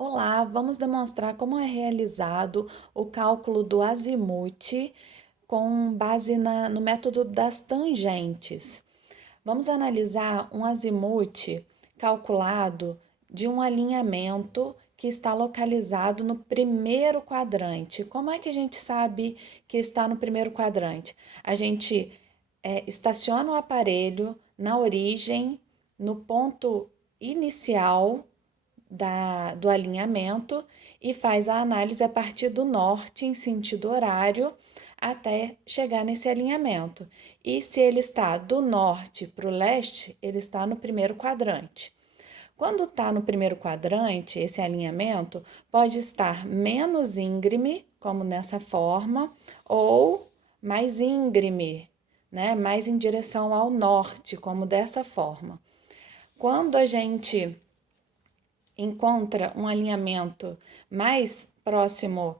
Olá, vamos demonstrar como é realizado o cálculo do azimuth com base no método das tangentes. Vamos analisar um azimuth calculado de um alinhamento que está localizado no primeiro quadrante. Como é que a gente sabe que está no primeiro quadrante? A gente estaciona o aparelho na origem, no ponto inicial do alinhamento e faz a análise a partir do norte em sentido horário até chegar nesse alinhamento. E se ele está do norte para o leste, ele está no primeiro quadrante. Quando está no primeiro quadrante, esse alinhamento pode estar menos íngreme, como nessa forma, ou mais íngreme, né? Mais em direção ao norte, como dessa forma. Quando a gente encontra um alinhamento mais próximo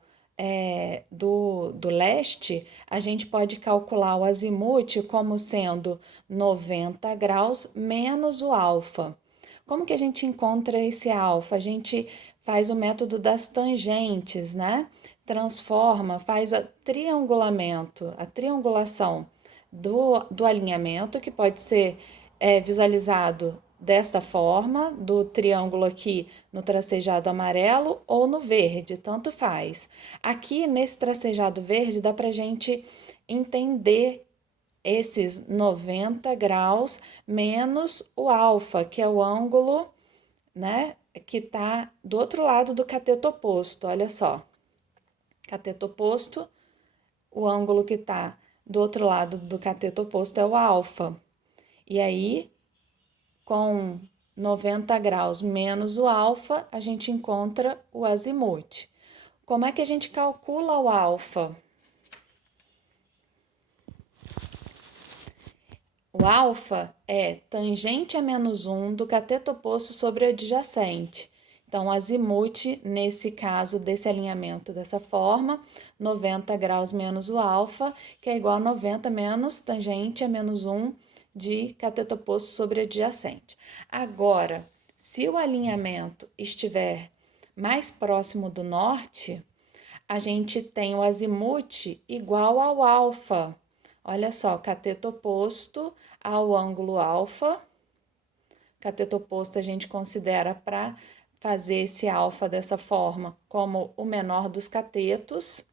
do leste, a gente pode calcular o azimuth como sendo 90 graus menos o alfa. Como que a gente encontra esse alfa? A gente faz o método das tangentes, né? Transforma, faz o triangulamento, a triangulação do alinhamento, que pode ser visualizado desta forma, do triângulo aqui no tracejado amarelo ou no verde, tanto faz. Aqui nesse tracejado verde dá para a gente entender esses 90 graus menos o alfa, que é o ângulo, né, que está do outro lado do cateto oposto. Olha só, cateto oposto, o ângulo que está do outro lado do cateto oposto é o alfa. E aí, com 90 graus menos o alfa, a gente encontra o azimuth. Como é que a gente calcula o alfa? O alfa é tangente a menos 1 do cateto oposto sobre o adjacente. Então, o azimuth, nesse caso desse alinhamento dessa forma, 90 graus menos o alfa, que é igual a 90 menos tangente a menos 1 de cateto oposto sobre adjacente. Agora, se o alinhamento estiver mais próximo do norte, a gente tem o azimuth igual ao alfa. Olha só, cateto oposto ao ângulo alfa. Cateto oposto a gente considera para fazer esse alfa dessa forma como o menor dos catetos.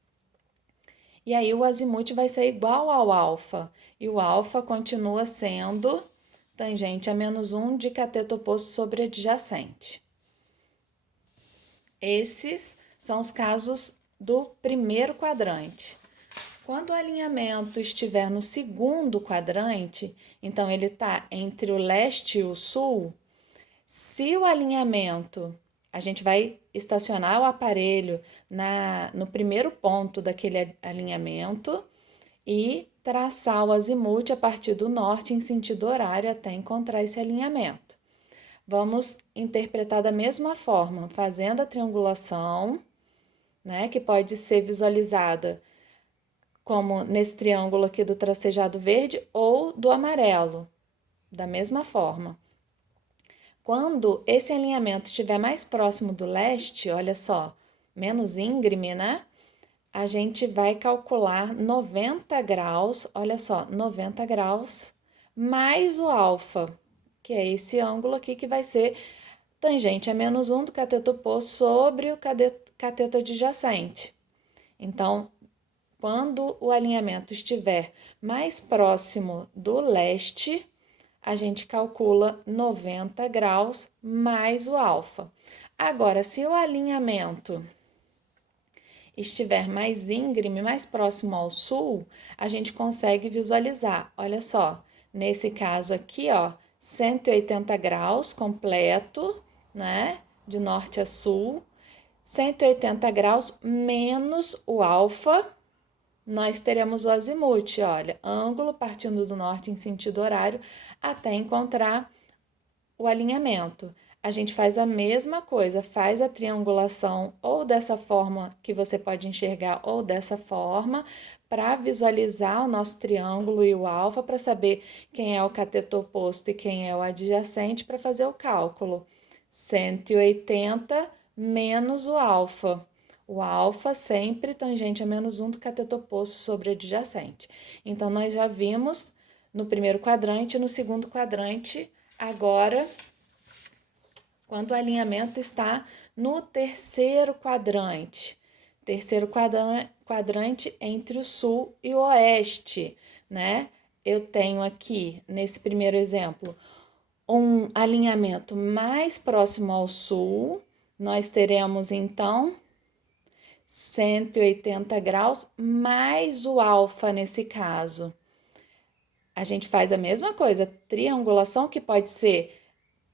E aí o azimuth vai ser igual ao alfa. E o alfa continua sendo tangente a menos 1 de cateto oposto sobre adjacente. Esses são os casos do primeiro quadrante. Quando o alinhamento estiver no segundo quadrante, então ele está entre o leste e o sul, se o alinhamento, a gente vai estacionar o aparelho no primeiro ponto daquele alinhamento e traçar o azimuth a partir do norte em sentido horário até encontrar esse alinhamento. Vamos interpretar da mesma forma, fazendo a triangulação, né, que pode ser visualizada como nesse triângulo aqui do tracejado verde ou do amarelo, da mesma forma. Quando esse alinhamento estiver mais próximo do leste, olha só, menos íngreme, né? A gente vai calcular 90 graus, olha só, 90 graus mais o alfa, que é esse ângulo aqui que vai ser tangente a menos 1 do cateto oposto sobre o cateto adjacente. Então, quando o alinhamento estiver mais próximo do leste, a gente calcula 90 graus mais o alfa. Agora, se o alinhamento estiver mais íngreme, mais próximo ao sul, a gente consegue visualizar. Olha só, nesse caso aqui, ó, 180 graus completo, né? De norte a sul. 180 graus menos o alfa, nós teremos o azimuth, olha, ângulo partindo do norte em sentido horário até encontrar o alinhamento. A gente faz a mesma coisa, faz a triangulação ou dessa forma que você pode enxergar ou dessa forma, para visualizar o nosso triângulo e o alfa, para saber quem é o cateto oposto e quem é o adjacente, para fazer o cálculo. 180 menos o alfa. O alfa sempre tangente a menos 1 do cateto oposto sobre adjacente. Então, nós já vimos no primeiro quadrante e no segundo quadrante. Agora, quando o alinhamento está no terceiro quadrante. Terceiro quadrante entre o sul e o oeste, né? Eu tenho aqui, nesse primeiro exemplo, um alinhamento mais próximo ao sul. Nós teremos, então, 180 graus mais o alfa nesse caso. A gente faz a mesma coisa, triangulação, que pode ser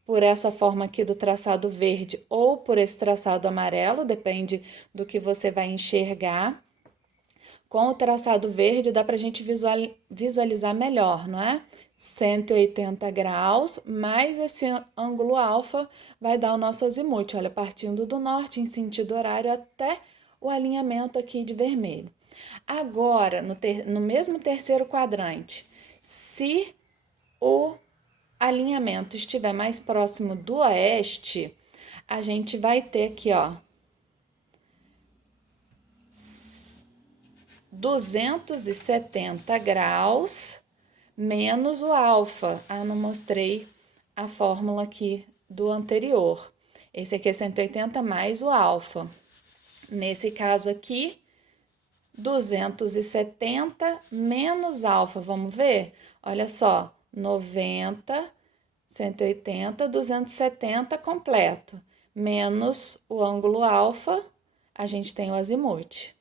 por essa forma aqui do traçado verde ou por esse traçado amarelo, depende do que você vai enxergar. Com o traçado verde dá para a gente visualizar melhor, não é? 180 graus mais esse ângulo alfa vai dar o nosso azimute, olha, partindo do norte em sentido horário até o alinhamento aqui de vermelho. Agora, no mesmo terceiro quadrante, se o alinhamento estiver mais próximo do oeste, a gente vai ter aqui, ó, 270 graus menos o alfa. Ah, não mostrei a fórmula aqui do anterior. Esse aqui é 180 mais o alfa. Nesse caso aqui, 270 menos alfa, vamos ver? Olha só, 90, 180, 270 completo, menos o ângulo alfa, a gente tem o azimute.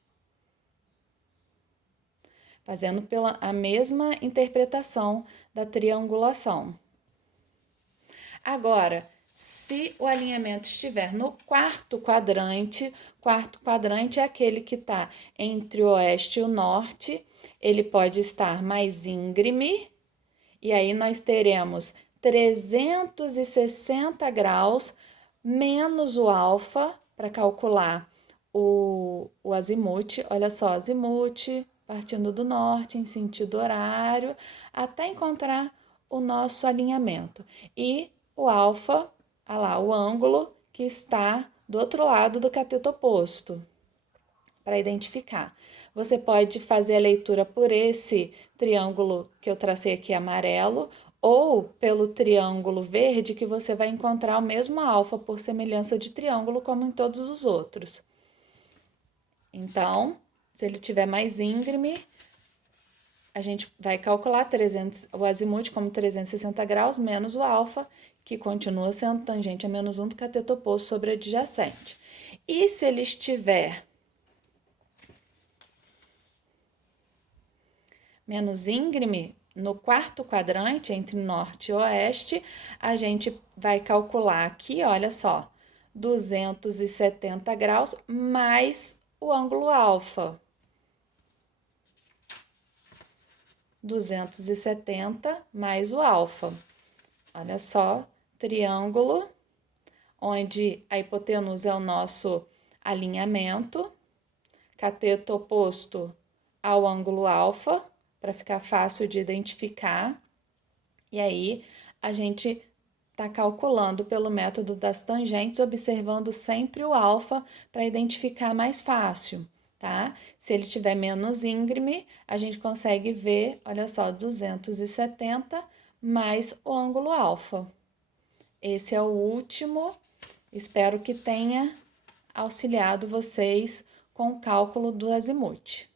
Fazendo pela a mesma interpretação da triangulação. Agora, se o alinhamento estiver no quarto quadrante é aquele que está entre o oeste e o norte, ele pode estar mais íngreme, e aí nós teremos 360 graus menos o alfa para calcular o azimute. Olha só, azimute partindo do norte em sentido horário até encontrar o nosso alinhamento. E o alfa, olha lá, o ângulo que está do outro lado do cateto oposto, para identificar. Você pode fazer a leitura por esse triângulo que eu tracei aqui amarelo, ou pelo triângulo verde, que você vai encontrar o mesmo alfa por semelhança de triângulo, como em todos os outros. Então, se ele tiver mais íngreme, a gente vai calcular o azimute como 360 graus menos o alfa, que continua sendo tangente a menos 1 do cateto oposto sobre adjacente. E se ele estiver menos íngreme, no quarto quadrante, entre norte e oeste, a gente vai calcular aqui, olha só, 270 graus mais o ângulo alfa. 270 mais o alfa. Olha só, triângulo, onde a hipotenusa é o nosso alinhamento, cateto oposto ao ângulo alfa, para ficar fácil de identificar. E aí, a gente está calculando pelo método das tangentes, observando sempre o alfa para identificar mais fácil, tá? Se ele tiver menos íngreme, a gente consegue ver, olha só, 270 mais o ângulo alfa. Esse é o último. Espero que tenha auxiliado vocês com o cálculo do azimute.